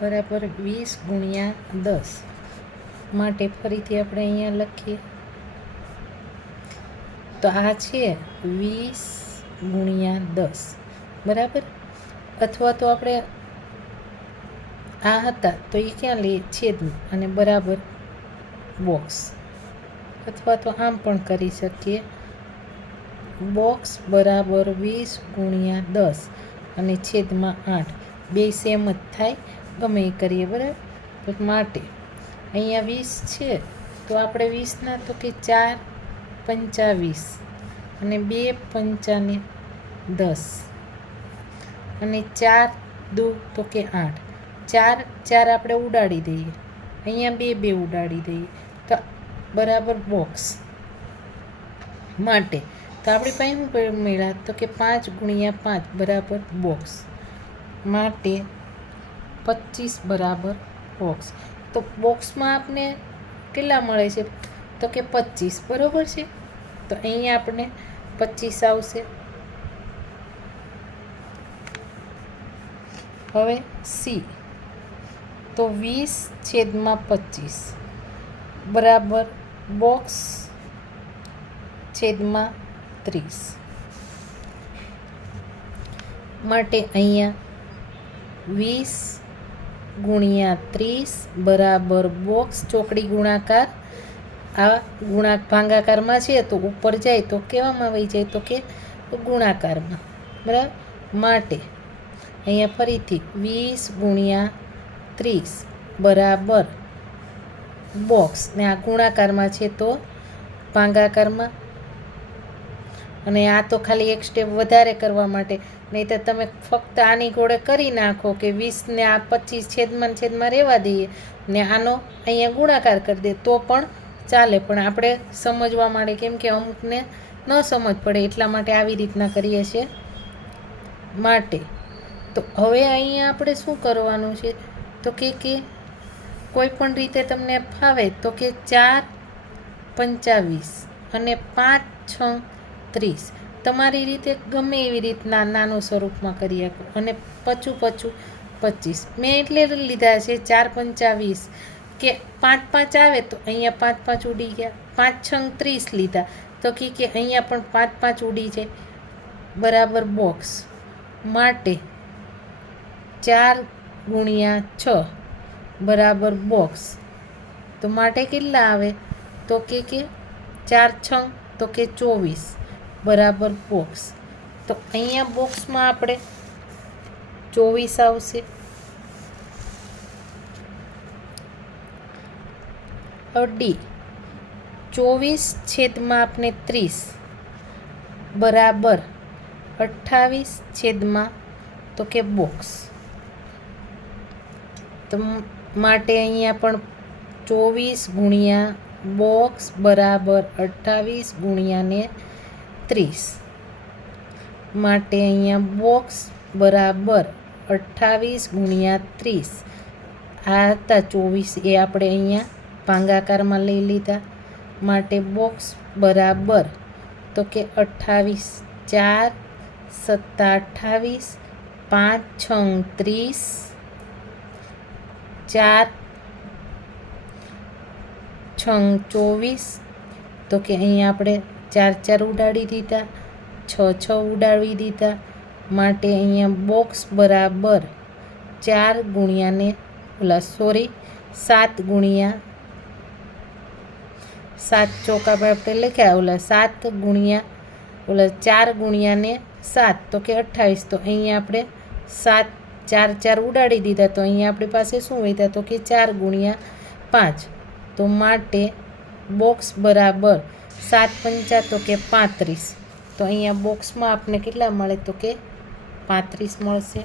બરાબર 20 ગુણ્યા 10 માટે ફરીથી આપણે અહીંયા લખીએ તો આ છે 20 ગુણ્યા 10 બરાબર, અથવા તો આપણે આ હતા તો એ ક્યાં લઈએ છેદમાં અને બરાબર બોક્સ, અથવા તો આમ પણ કરી શકીએ બોક્સ બરાબર 20 ગુણ્યા 10 અને છેદમાં 8 બે સેમ જ થાય, ગમે એ કરીએ બરાબર. માટે અહીંયા 20 છે તો આપણે 20ના તો કે 4 પંચા 20 અને 2 પંચાને 10 અને 4 દુ તો કે 8, 4 આપણે ઉડાડી દઈએ, અહીંયા 2 ઉડાડી દઈએ તો બરાબર બોક્સ. માટે તો આપણી પાસે શું મળ્યા તો કે 5 ગુણ્યા 5 બરાબર બોક્સ, માટે 25 બરાબર બોક્સ. તો બોક્સમાં આપણે કેટલા મળે છે તો કે 25 બરાબર છે, તો અહીંયા આપણે 25 આવશે. હવે સી તો 20/25 બરાબર બોક્સ છેદમાં 30, માટે અહીંયા 20 ગુણ્યા 30 બરાબર બોક્સ, ચોકડી ગુણાકાર આ ભાગાકારમાં છે તો ઉપર જાય તો કેવામાં આવી જાય તો કે ગુણાકારમાં બરાબર. માટે અહીંયા ફરીથી 20 ગુણ્યા 30 બરાબર બોક્સ, ને આ ગુણાકારમાં છે તો ભાગાકારમાં, અને આ તો ખાલી એક સ્ટેપ વધારે કરવા માટે, નહીં તો તમે ફક્ત આની જોડે કરી નાખો કે 20 ને આ 25 છેદમાં રહેવા દઈએ ને આનો અહીંયા ગુણાકાર કરી દે તો પણ ચાલે, પણ આપણે સમજવા માટે કેમ કે અમુકને ન સમજ પડે એટલા માટે આવી રીતના કરીએ છીએ. માટે તો હવે અહીંયા આપણે શું કરવાનું છે તો કે કોઈ પણ રીતે તમને ફાવે તો કે 4 પંચા 20 અને 5 6 30, તમારી રીતે ગમે એવી રીતના નાનું સ્વરૂપમાં કરી શકો. અને પચું 25 મેં એટલે લીધા છે 4 પંચા 20 કે 5 5 આવે તો અહીંયા 5 5 ઉડી ગયા, 5 6 30 લીધા તો કે અહીંયા પણ 5 5 ઉડી જાય બરાબર બોક્સ. માટે 4 ગુણ્યા 6 બરાબર બોક્સ, તો માટે કેટલા આવે તો કે 4 6 તો કે 24 બરાબર બોક્સ. તો અહીંયા બોક્સમાં આપણે 24 આવશે. ડી 24 છેદમાં આપણે 30 બરાબર 28 છેદમાં તો કે બોક્સ. તો માટે અહીંયા પણ 24 ગુણ્યા બોક્સ બરાબર 28 ગુણ્યા ને 30, માટે અહીંયા બોક્સ બરાબર 28 ગુણ્યા 30, આ હતા 24 એ આપણે અહીંયા ભાગાકારમાં લઈ લીધા. માટે બોક્સ બરાબર તો કે 28, 4 7 28, 5 6 30, 4 6 24, તો કે અહીંયા આપણે 4 4 ઉડાડી દીધા, 6 6 ઉડાડી દીધા. માટે અહીંયા બોક્સ બરાબર 4 ગુણ્યા ને 7 ગુણ્યા 7 ચોક આપણે લખ્યા 7 ગુણ્યા 4 ગુણ્યા ને 7 તો કે 28, તો અહીંયા આપણે 7 4 4 ઉડાડી દીધા તો અહીંયા આપણી પાસે શું વધ્યા તો કે 4 ગુણ્યા 5, તો માટે બોક્સ બરાબર 7 પંચા તો કે 35, તો અહીંયા બોક્સમાં આપણે કેટલા મળે તો કે 35 મળશે.